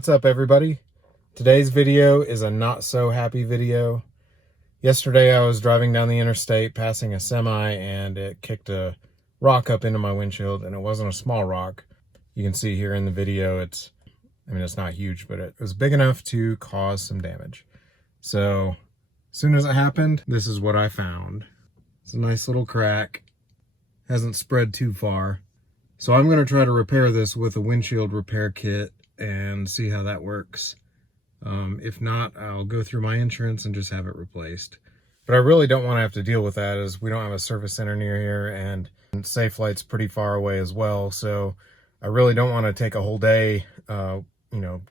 What's up, everybody? Today's video is a not so happy video. Yesterday I was driving down the interstate passing a semi and it kicked a rock up into my windshield, and it wasn't a small rock. You can see here in the video it's not huge, but it was big enough to cause some damage. So as soon as it happened, this is what I found. It's a nice little crack. Hasn't spread too far. So I'm going to try to repair this with a windshield repair kit and see how that works. If not, I'll go through my insurance and just have it replaced. But I really don't want to have to deal with that, as we don't have a service center near here, and Safelight's pretty far away as well. So I really don't want to take a whole day,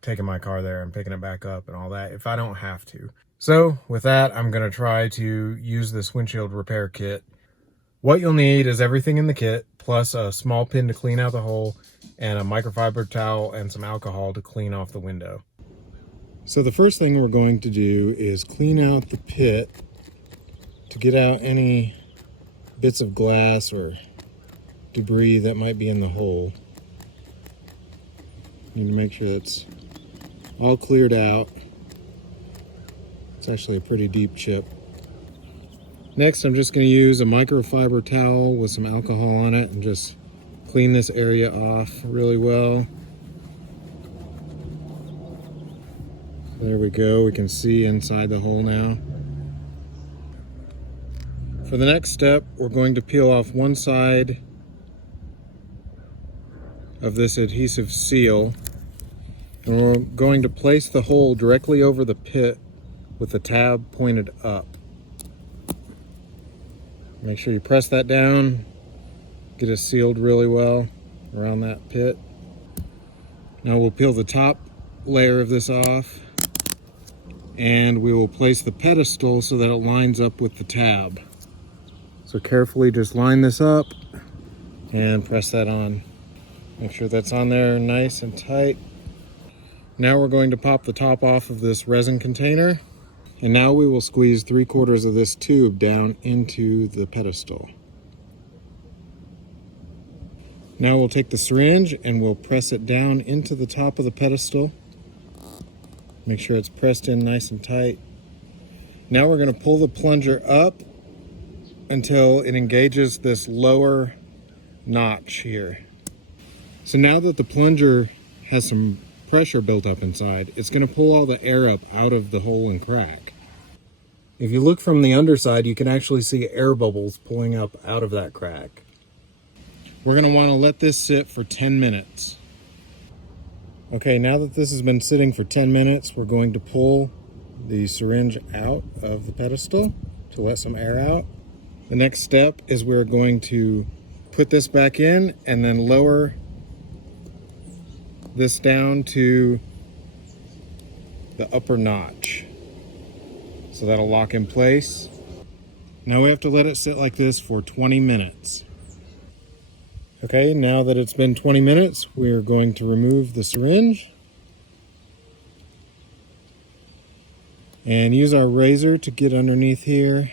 taking my car there and picking it back up and all that if I don't have to. So with that, I'm going to try to use this windshield repair kit. What you'll need is everything in the kit, plus a small pin to clean out the hole, and a microfiber towel and some alcohol to clean off the window. So the first thing we're going to do is clean out the pit to get out any bits of glass or debris that might be in the hole. Need to make sure it's all cleared out. It's actually a pretty deep chip. Next, I'm just going to use a microfiber towel with some alcohol on it and just clean this area off really well. There we go, we can see inside the hole now. For the next step, we're going to peel off one side of this adhesive seal, and we're going to place the hole directly over the pit with the tab pointed up. Make sure you press that down, get it sealed really well around that pit. Now we'll peel the top layer of this off, and we will place the pedestal so that it lines up with the tab. So carefully just line this up and press that on. Make sure that's on there nice and tight. Now we're going to pop the top off of this resin container, and now we will squeeze 3/4 of this tube down into the pedestal. Now we'll take the syringe and we'll press it down into the top of the pedestal. Make sure it's pressed in nice and tight. Now we're going to pull the plunger up until it engages this lower notch here. So now that the plunger has some pressure built up inside, it's going to pull all the air up out of the hole and crack. If you look from the underside, you can actually see air bubbles pulling up out of that crack. We're going to want to let this sit for 10 minutes. Okay, now that this has been sitting for 10 minutes, we're going to pull the syringe out of the pedestal to let some air out. The next step is we're going to put this back in and then lower this down to the upper notch. So that'll lock in place. Now we have to let it sit like this for 20 minutes. Okay, now that it's been 20 minutes, we're going to remove the syringe and use our razor to get underneath here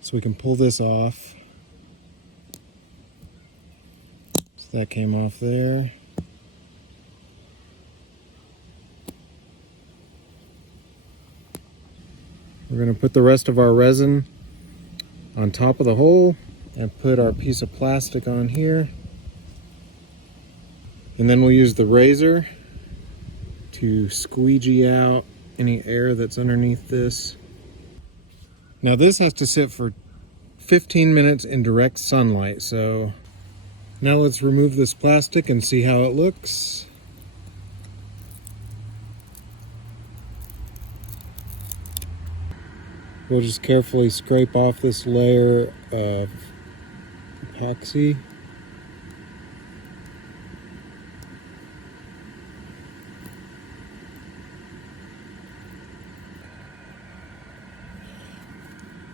so we can pull this off. So that came off there. We're going to put the rest of our resin on top of the hole and put our piece of plastic on here. And then we'll use the razor to squeegee out any air that's underneath this. Now this has to sit for 15 minutes in direct sunlight. So now let's remove this plastic and see how it looks. We'll just carefully scrape off this layer of epoxy.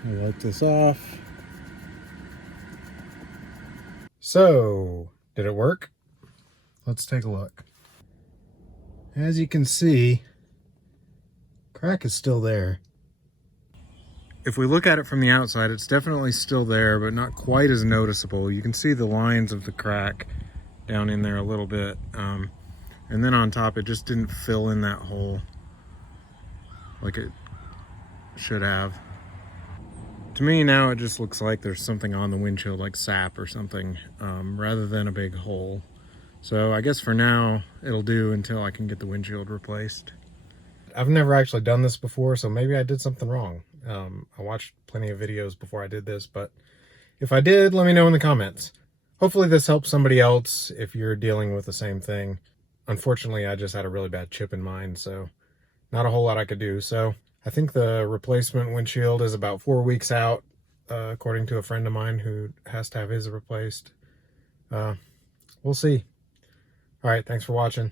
I'll wipe this off. So, did it work? Let's take a look. As you can see, crack is still there. If we look at it from the outside, it's definitely still there, but not quite as noticeable. You can see the lines of the crack down in there a little bit. And And then on top, it just didn't fill in that hole like it should have. To me now, it just looks like there's something on the windshield, like sap or something, rather than a big hole. So I guess for now, it'll do until I can get the windshield replaced. I've never actually done this before, so maybe I did something wrong. I watched plenty of videos before I did this, but if I did, let me know in the comments. Hopefully this helps somebody else if you're dealing with the same thing. Unfortunately, I just had a really bad chip in mine, so not a whole lot I could do. So I think the replacement windshield is about 4 weeks out, according to a friend of mine who has to have his replaced. We'll see. All right, thanks for watching.